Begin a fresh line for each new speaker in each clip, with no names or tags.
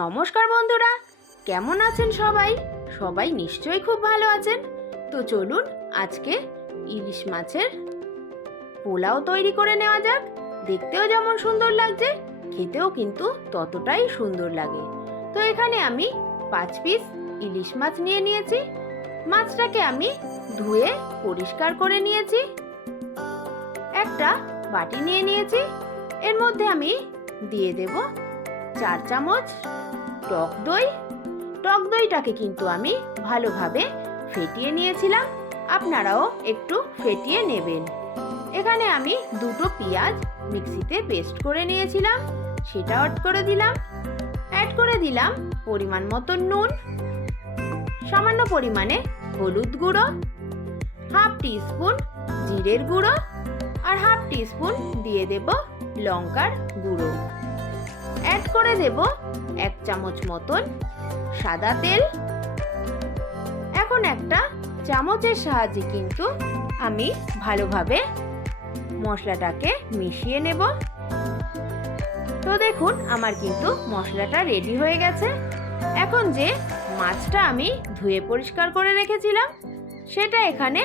নমস্কার বন্ধুরা, কেমন আছেন সবাই? সবাই নিশ্চয়ই খুব ভালো আছেন। তো চলুন আজকে ইলিশ মাছের পোলাও তৈরি করে নেওয়া যাক। দেখতেও যেমন সুন্দর লাগছে, খেতেও কিন্তু ততটাই সুন্দর লাগে। তো এখানে আমি পাঁচ পিস ইলিশ মাছ নিয়ে নিয়েছি। মাছটাকে আমি ধুয়ে পরিষ্কার করে নিয়েছি। একটা বাটি নিয়ে নিয়েছি। এর মধ্যে আমি দিয়ে দেব চার চামচ টক দই। টক দইটাকে কিন্তু আমি ভালোভাবে ফেটিয়ে নিয়েছিলাম। আপনারাও একটু ফেটিয়ে নেবেন। এখানে আমি দুটো পেঁয়াজ মিক্সিতে পেস্ট করে নিয়েছিলাম। সেটা অ্যাড করে দিলাম। অ্যাড করে দিলাম পরিমাণ মতো নুন। সামান্য পরিমাণে হলুদ গুঁড়ো, হাফ টি স্পুন জিরের গুঁড়ো আর হাফ টিস্পুন দিয়ে দেব লঙ্কার গুঁড়ো। করে দেব এক চামচ মতন সাদা তেল। এখন একটা চামচের সাহায্যে কিন্তু আমি ভালোভাবে মশলাটাকে মিশিয়ে নেব। তো দেখুন, আমার কিন্তু মশলাটা রেডি হয়ে গেছে। এখন যে মাছটা আমি ধুয়ে পরিষ্কার করে রেখেছিলাম, সেটা এখানে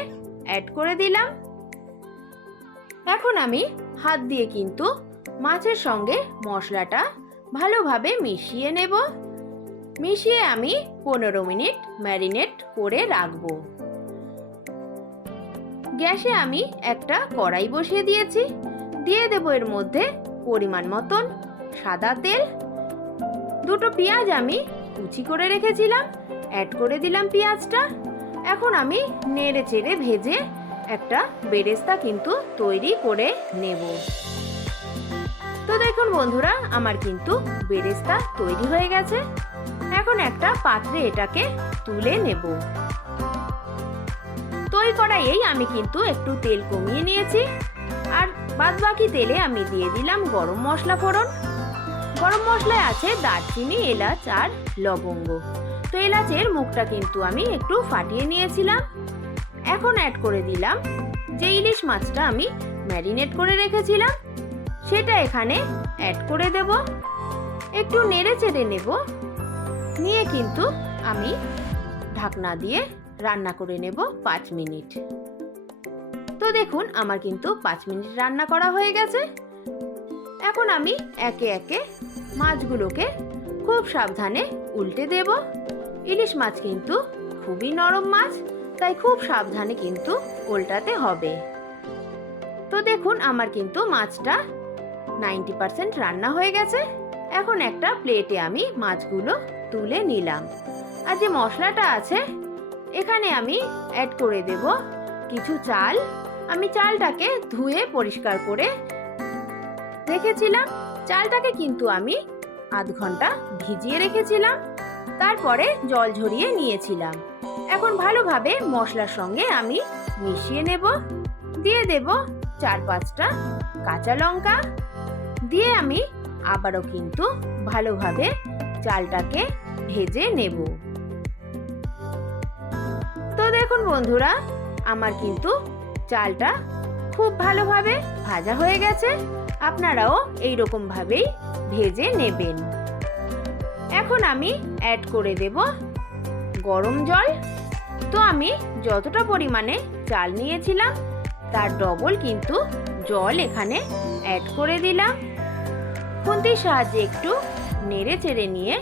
অ্যাড করে দিলাম। এখন আমি হাত দিয়ে কিন্তু মাছের সঙ্গে মশলাটা ভালোভাবে মিশিয়ে নেব। মিশিয়ে আমি পনেরো মিনিট ম্যারিনেট করে রাখব। গ্যাসে আমি একটা কড়াই বসিয়ে দিয়েছি। দিয়ে দেবো এর মধ্যে পরিমাণ মতন সাদা তেল। দুটো পেঁয়াজ আমি কুচি করে রেখেছিলাম অ্যাড করে দিলাম পেঁয়াজটা। এখন আমি নেড়ে চেড়ে ভেজে একটা বেরেস্তা কিন্তু তৈরি করে নেব। তো দেখুন বন্ধুরা, আমার কিন্তু বেরেস্তা তৈরি হয়ে গেছে। এখন একটা পাত্রে এটাকে তুলে নেব। তৈরি কড়াইয়েই আমি কিন্তু একটু তেল কমিয়ে নিয়েছি। আর বাদ বাকি তেলে আমি দিয়ে দিলাম গরম মশলা ফোড়ন। গরম মশলায় আছে দারচিনি, এলাচ আর লবঙ্গ। তো এলাচের মুখটা কিন্তু আমি একটু ফাটিয়ে নিয়েছিলাম। এখন অ্যাড করে দিলাম যে ইলিশ মাছটা আমি ম্যারিনেট করে রেখেছিলাম, সেটা এখানে অ্যাড করে দেব। একটু নেড়ে চেড়ে নেব। নিয়ে কিন্তু আমি ঢাকনা দিয়ে রান্না করে নেব পাঁচ মিনিট। তো দেখুন, আমার কিন্তু পাঁচ মিনিট রান্না করা হয়ে গেছে। এখন আমি একে একে মাছগুলোকে খুব সাবধানে উল্টে দেব। ইলিশ মাছ কিন্তু খুবই নরম মাছ। তাই খুব সাবধানে কিন্তু উল্টাতে হবে। তো দেখুন, আমার কিন্তু মাছটা নাইনটি পারসেন্ট রান্না হয়ে গেছে। এখন একটা প্লেটে আমি মাছগুলো তুলে নিলাম। আর যে মশলাটা আছে, এখানে আমি অ্যাড করে দেব কিছু চাল। আমি চালটাকে ধুয়ে পরিষ্কার করে রেখেছিলাম। চালটাকে কিন্তু আমি আধ ঘণ্টা ভিজিয়ে রেখেছিলাম। তারপরে জল ঝরিয়ে নিয়েছিলাম। এখন ভালোভাবে মশলার সঙ্গে আমি মিশিয়ে নেব। দিয়ে দেব চার পাঁচটা কাঁচা লঙ্কা। দিয়ে আমি আবারও কিন্তু ভালোভাবে চালটাকে ভেজে নেব। তো দেখুন বন্ধুরা, আমার কিন্তু চালটা খুব ভালোভাবে ভাজা হয়ে গেছে। আপনারাও এই রকমভাবেই ভেজে নেবেন। এখন আমি অ্যাড করে দেব গরম জল, তো আমি যতটা পরিমাণে চাল নিয়েছিলাম, তার ডবল কিন্তু জল এখানে অ্যাড করে দিলাম। খুন্তির সাহায্যে একটু নেড়ে চেড়ে নিয়ে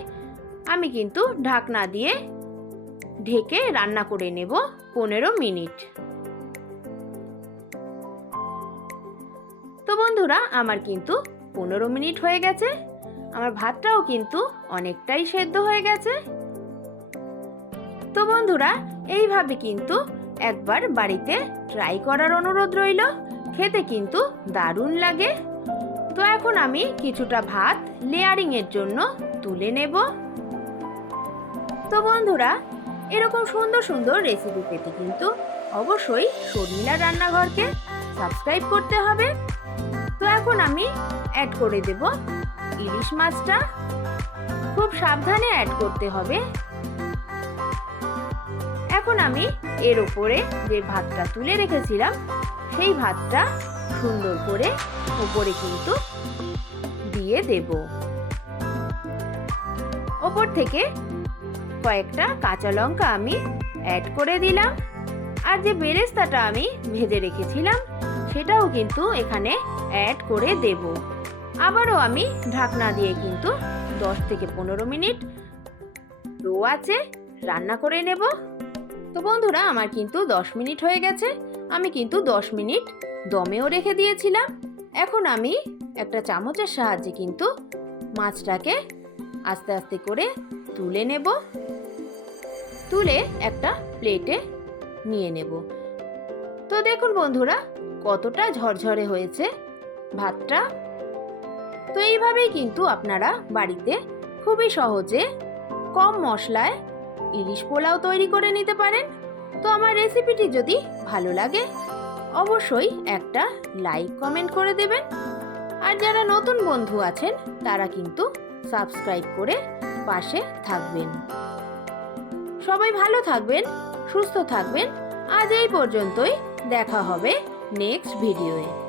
আমি কিন্তু ঢাকনা দিয়ে ঢেকে রান্না করে নেব পনেরো মিনিট। তো বন্ধুরা, আমার কিন্তু পনেরো মিনিট হয়ে গেছে। আমার ভাতটাও কিন্তু অনেকটাই সেদ্ধ হয়ে গেছে। তো বন্ধুরা, এইভাবে কিন্তু একবার বাড়িতে ট্রাই করার অনুরোধ রইল। খেতে কিন্তু দারুণ লাগে। তো এখন আমি কিছুটা ভাত লেয়ারিংয়ের জন্য তুলে নেব। তো বন্ধুরা, এরকম সুন্দর সুন্দর রেসিপি পেতে কিন্তু অবশ্যই শর্মিলা রান্নাঘরকে সাবস্ক্রাইব করতে হবে। তো এখন আমি অ্যাড করে দেব ইলিশ মাছটা। খুব সাবধানে অ্যাড করতে হবে। এখন আমি এর ওপরে যে ভাতটা তুলে রেখেছিলাম, সেই ভাতটা সুন্দর করে ওপরে কিন্তু দিয়ে দেব। ওপর থেকে কয়েকটা কাঁচা লঙ্কা আমি অ্যাড করে দিলাম। আর যে বেরেস্তাটা আমি ভেজে রেখেছিলাম, সেটাও কিন্তু এখানে অ্যাড করে দেব। আবারও আমি ঢাকনা দিয়ে কিন্তু দশ থেকে পনেরো মিনিট লো আছে, রান্না করে নেব। তো বন্ধুরা, আমার কিন্তু দশ মিনিট হয়ে গেছে। আমি কিন্তু দশ মিনিট দমেও রেখে দিয়েছিলাম। এখন আমি একটা চামচের সাহায্যে কিন্তু মাছটাকে আস্তে আস্তে করে তুলে নেব। তুলে একটা প্লেটে নিয়ে নেব। তো দেখুন বন্ধুরা, কতটা ঝরঝরে হয়েছে ভাতটা। তো এইভাবেই কিন্তু আপনারা বাড়িতে খুবই সহজে কম মশলায় ইলিশ পোলাও তৈরি করে নিতে পারেন। তো আমার রেসিপিটি যদি ভালো লাগে, অবশ্যই একটা লাইক, কমেন্ট করে দেবেন। আর যারা নতুন বন্ধু আছেন, তারা কিন্তু সাবস্ক্রাইব করে পাশে থাকবেন। সবাই ভালো থাকবেন, সুস্থ থাকবেন। আজ এই পর্যন্তই। দেখা হবে নেক্সট ভিডিওয়ে।